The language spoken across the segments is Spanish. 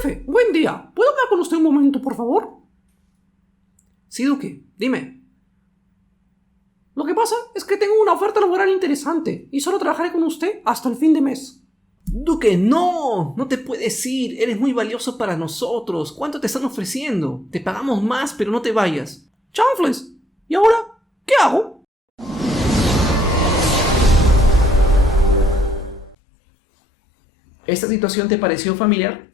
Jefe, buen día. ¿Puedo hablar con usted un momento, por favor? Sí, Duque, dime. Lo que pasa es que tengo una oferta laboral interesante y solo trabajaré con usted hasta el fin de mes. Duque, no te puedes ir, eres muy valioso para nosotros. ¿Cuánto te están ofreciendo? Te pagamos más, pero no te vayas. ¡Chanfles! ¿Y ahora qué hago? ¿Esta situación te pareció familiar?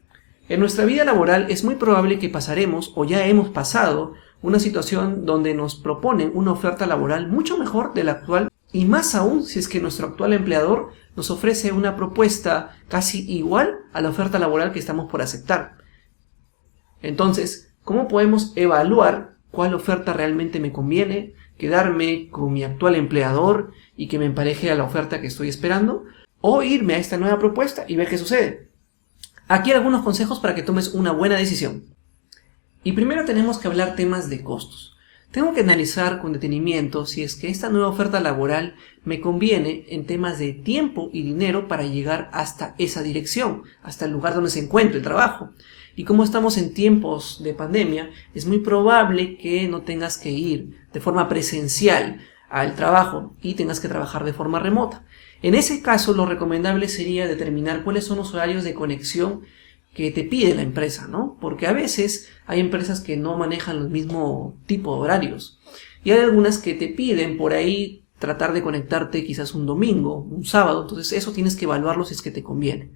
En nuestra vida laboral es muy probable que pasaremos o ya hemos pasado una situación donde nos proponen una oferta laboral mucho mejor de la actual, y más aún si es que nuestro actual empleador nos ofrece una propuesta casi igual a la oferta laboral que estamos por aceptar. Entonces, ¿cómo podemos evaluar cuál oferta realmente me conviene? ¿Quedarme con mi actual empleador y que me empareje a la oferta que estoy esperando? ¿O irme a esta nueva propuesta y ver qué sucede? Aquí hay algunos consejos para que tomes una buena decisión. Y primero tenemos que hablar temas de costos. Tengo que analizar con detenimiento si es que esta nueva oferta laboral me conviene en temas de tiempo y dinero para llegar hasta esa dirección, hasta el lugar donde se encuentra el trabajo. Y como estamos en tiempos de pandemia, es muy probable que no tengas que ir de forma presencial al trabajo y tengas que trabajar de forma remota. En ese caso, lo recomendable sería determinar cuáles son los horarios de conexión que te pide la empresa, ¿no? Porque a veces hay empresas que no manejan el mismo tipo de horarios y hay algunas que te piden por ahí tratar de conectarte quizás un domingo, un sábado. Entonces eso tienes que evaluarlo si es que te conviene.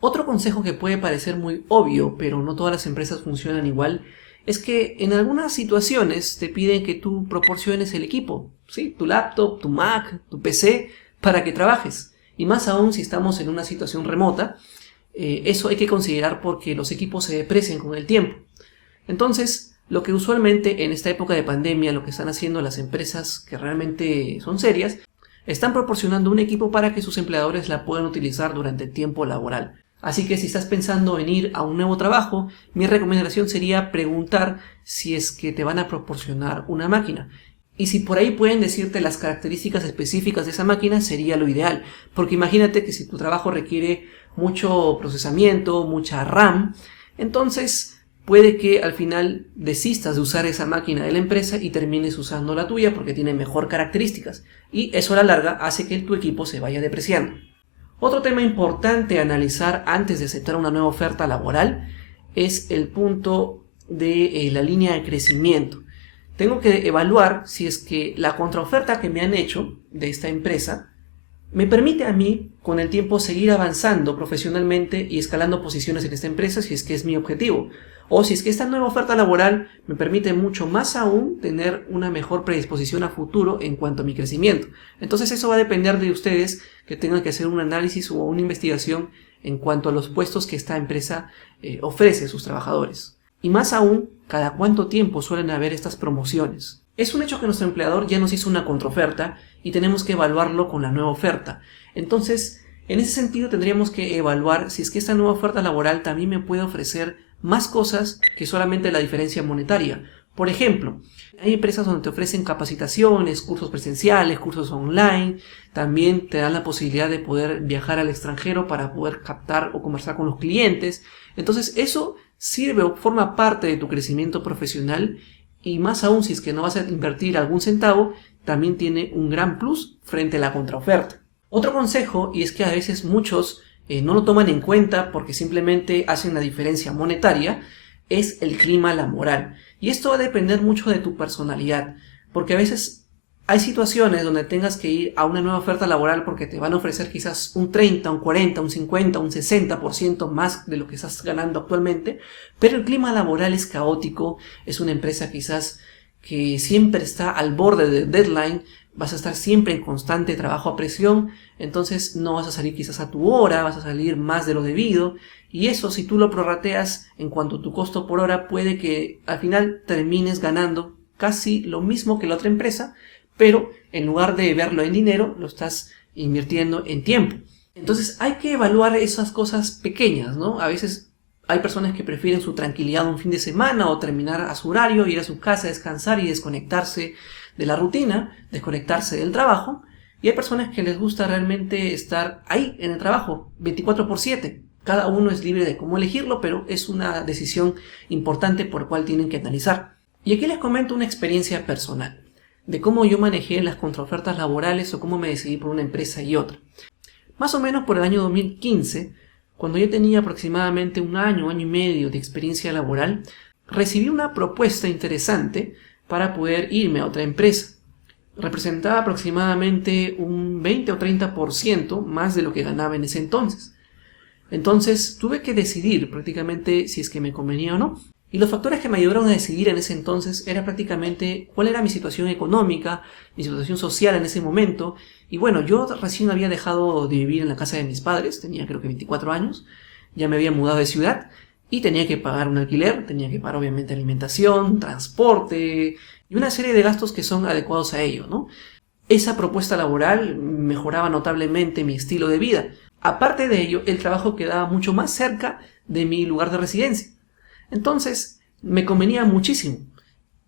Otro consejo que puede parecer muy obvio, pero no todas las empresas funcionan igual, es que en algunas situaciones te piden que tú proporciones el equipo, ¿sí? Tu laptop, tu Mac, tu PC, para que trabajes. Y más aún si estamos en una situación remota, eso hay que considerar porque los equipos se deprecian con el tiempo. Entonces, lo que usualmente en esta época de pandemia lo que están haciendo las empresas que realmente son serias, están proporcionando un equipo para que sus empleadores la puedan utilizar durante el tiempo laboral. Así que si estás pensando en ir a un nuevo trabajo, mi recomendación sería preguntar si es que te van a proporcionar una máquina. Y si por ahí pueden decirte las características específicas de esa máquina, sería lo ideal. Porque imagínate que si tu trabajo requiere mucho procesamiento, mucha RAM, entonces puede que al final desistas de usar esa máquina de la empresa y termines usando la tuya porque tiene mejor características. Y eso a la larga hace que tu equipo se vaya depreciando. Otro tema importante a analizar antes de aceptar una nueva oferta laboral es el punto de la línea de crecimiento. Tengo que evaluar si es que la contraoferta que me han hecho de esta empresa me permite a mí con el tiempo seguir avanzando profesionalmente y escalando posiciones en esta empresa si es que es mi objetivo. O si es que esta nueva oferta laboral me permite mucho más aún tener una mejor predisposición a futuro en cuanto a mi crecimiento. Entonces eso va a depender de ustedes que tengan que hacer un análisis o una investigación en cuanto a los puestos que esta empresa ofrece a sus trabajadores. Y más aún, cada cuánto tiempo suelen haber estas promociones. Es un hecho que nuestro empleador ya nos hizo una contraoferta y tenemos que evaluarlo con la nueva oferta. Entonces, en ese sentido tendríamos que evaluar si es que esta nueva oferta laboral también me puede ofrecer más cosas que solamente la diferencia monetaria. Por ejemplo, hay empresas donde te ofrecen capacitaciones, cursos presenciales, cursos online. También te dan la posibilidad de poder viajar al extranjero para poder captar o conversar con los clientes. Entonces, eso sirve o forma parte de tu crecimiento profesional, y más aún si es que no vas a invertir algún centavo, también tiene un gran plus frente a la contraoferta. Otro consejo, y es que a veces muchos no lo toman en cuenta porque simplemente hacen la diferencia monetaria, es el clima laboral. Y esto va a depender mucho de tu personalidad, porque a veces hay situaciones donde tengas que ir a una nueva oferta laboral porque te van a ofrecer quizás un 30, un 40, un 50, un 60% más de lo que estás ganando actualmente, pero el clima laboral es caótico, es una empresa quizás que siempre está al borde del deadline, vas a estar siempre en constante trabajo a presión, entonces no vas a salir quizás a tu hora, vas a salir más de lo debido, y eso si tú lo prorrateas en cuanto a tu costo por hora, puede que al final termines ganando casi lo mismo que la otra empresa, pero en lugar de verlo en dinero, lo estás invirtiendo en tiempo. Entonces hay que evaluar esas cosas pequeñas, ¿no? A veces hay personas que prefieren su tranquilidad un fin de semana o terminar a su horario, ir a su casa, descansar y desconectarse de la rutina, desconectarse del trabajo. Y hay personas que les gusta realmente estar ahí en el trabajo 24/7. Cada uno es libre de cómo elegirlo, pero es una decisión importante por la cual tienen que analizar. Y aquí les comento una experiencia personal de cómo yo manejé las contraofertas laborales o cómo me decidí por una empresa y otra. Más o menos por el año 2015, cuando yo tenía aproximadamente un año y medio de experiencia laboral, recibí una propuesta interesante para poder irme a otra empresa. Representaba aproximadamente un 20 o 30% más de lo que ganaba en ese entonces. Entonces tuve que decidir prácticamente si es que me convenía o no. Y los factores que me ayudaron a decidir en ese entonces era prácticamente cuál era mi situación económica, mi situación social en ese momento. Y bueno, yo recién había dejado de vivir en la casa de mis padres, tenía creo que 24 años, ya me había mudado de ciudad y tenía que pagar un alquiler, tenía que pagar obviamente alimentación, transporte y una serie de gastos que son adecuados a ello, ¿no? Esa propuesta laboral mejoraba notablemente mi estilo de vida. Aparte de ello, el trabajo quedaba mucho más cerca de mi lugar de residencia. Entonces, me convenía muchísimo.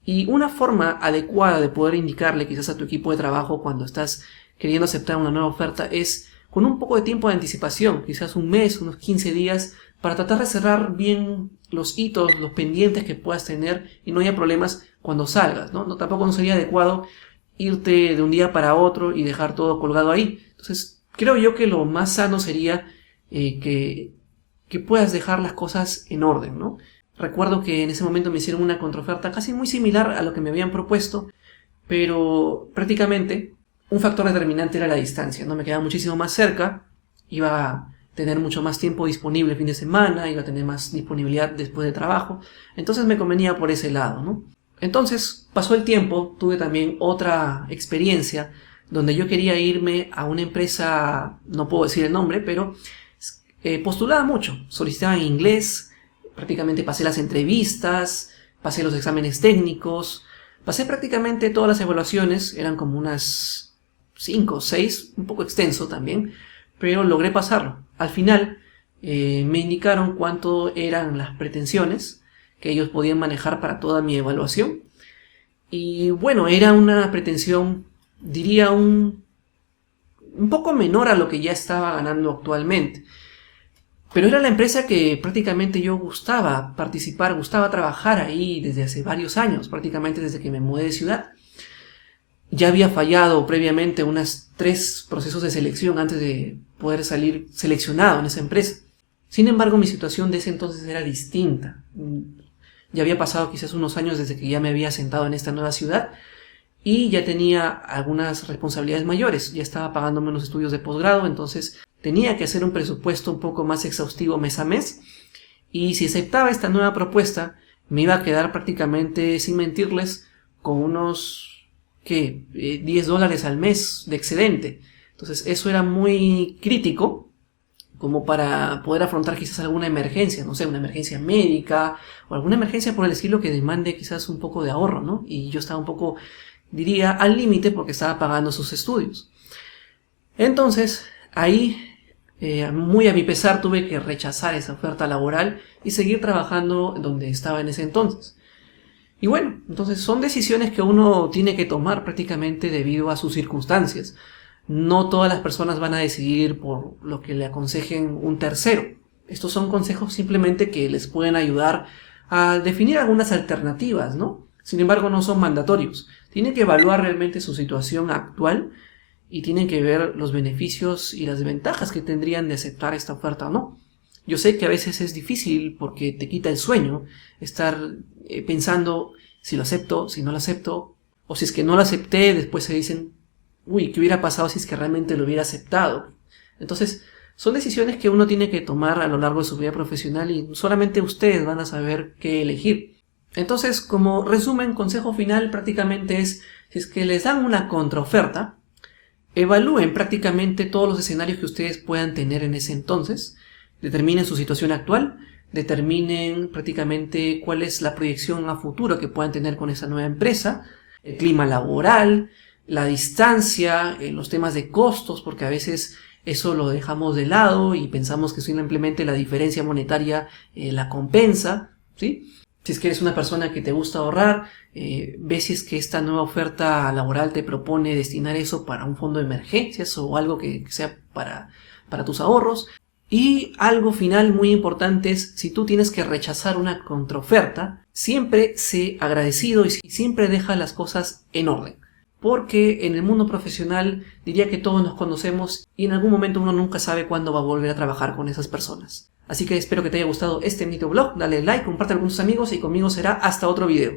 Y una forma adecuada de poder indicarle quizás a tu equipo de trabajo cuando estás queriendo aceptar una nueva oferta es con un poco de tiempo de anticipación, quizás un mes, unos 15 días, para tratar de cerrar bien los hitos, los pendientes que puedas tener y no haya problemas cuando salgas, ¿no? Tampoco no sería adecuado irte de un día para otro y dejar todo colgado ahí. Entonces, creo yo que lo más sano sería que puedas dejar las cosas en orden, ¿no? Recuerdo que en ese momento me hicieron una contraoferta casi muy similar a lo que me habían propuesto, pero prácticamente un factor determinante era la distancia, ¿no? Me quedaba muchísimo más cerca, iba a tener mucho más tiempo disponible el fin de semana, iba a tener más disponibilidad después de trabajo, entonces me convenía por ese lado, ¿no? Entonces pasó el tiempo, tuve también otra experiencia donde yo quería irme a una empresa, no puedo decir el nombre, pero postulaba mucho, solicitaba en inglés, prácticamente pasé las entrevistas, pasé los exámenes técnicos, pasé prácticamente todas las evaluaciones, eran como unas 5 o 6, un poco extenso también, pero logré pasarlo. Al final me indicaron cuánto eran las pretensiones que ellos podían manejar para toda mi evaluación. Y bueno, era una pretensión, diría un poco menor a lo que ya estaba ganando actualmente. Pero era la empresa que prácticamente yo gustaba participar, gustaba trabajar ahí desde hace varios años, prácticamente desde que me mudé de ciudad. Ya había fallado previamente unos 3 procesos de selección antes de poder salir seleccionado en esa empresa. Sin embargo, mi situación de ese entonces era distinta. Ya había pasado quizás unos años desde que ya me había asentado en esta nueva ciudad y ya tenía algunas responsabilidades mayores. Ya estaba pagándome unos estudios de posgrado, entonces tenía que hacer un presupuesto un poco más exhaustivo mes a mes. Y si aceptaba esta nueva propuesta, me iba a quedar prácticamente, sin mentirles, con unos $10 al mes de excedente. Entonces eso era muy crítico como para poder afrontar quizás alguna emergencia, no sé, una emergencia médica o alguna emergencia por el estilo que demande quizás un poco de ahorro, ¿no? Y yo estaba un poco, diría, al límite porque estaba pagando sus estudios. Entonces, ahí, muy a mi pesar, tuve que rechazar esa oferta laboral y seguir trabajando donde estaba en ese entonces. Y bueno, entonces son decisiones que uno tiene que tomar prácticamente debido a sus circunstancias. No todas las personas van a decidir por lo que le aconsejen un tercero. Estos son consejos simplemente que les pueden ayudar a definir algunas alternativas, ¿no? Sin embargo, no son mandatorios. Tienen que evaluar realmente su situación actual y tienen que ver los beneficios y las ventajas que tendrían de aceptar esta oferta o no. Yo sé que a veces es difícil porque te quita el sueño estar pensando si lo acepto, si no lo acepto, o si es que no lo acepté, después se dicen, uy, ¿qué hubiera pasado si es que realmente lo hubiera aceptado? Entonces, son decisiones que uno tiene que tomar a lo largo de su vida profesional y solamente ustedes van a saber qué elegir. Entonces, como resumen, consejo final prácticamente es, si es que les dan una contraoferta, evalúen prácticamente todos los escenarios que ustedes puedan tener en ese entonces, determinen su situación actual, determinen prácticamente cuál es la proyección a futuro que puedan tener con esa nueva empresa, el clima laboral, la distancia, los temas de costos, porque a veces eso lo dejamos de lado y pensamos que simplemente la diferencia monetaria la compensa, ¿sí? Si es que eres una persona que te gusta ahorrar, ve si es que esta nueva oferta laboral te propone destinar eso para un fondo de emergencias o algo que sea para tus ahorros. Y algo final muy importante es, si tú tienes que rechazar una contraoferta, siempre sé agradecido y siempre deja las cosas en orden. Porque en el mundo profesional diría que todos nos conocemos y en algún momento uno nunca sabe cuándo va a volver a trabajar con esas personas. Así que espero que te haya gustado este videoblog, dale like, compártelo con tus amigos y conmigo será hasta otro video.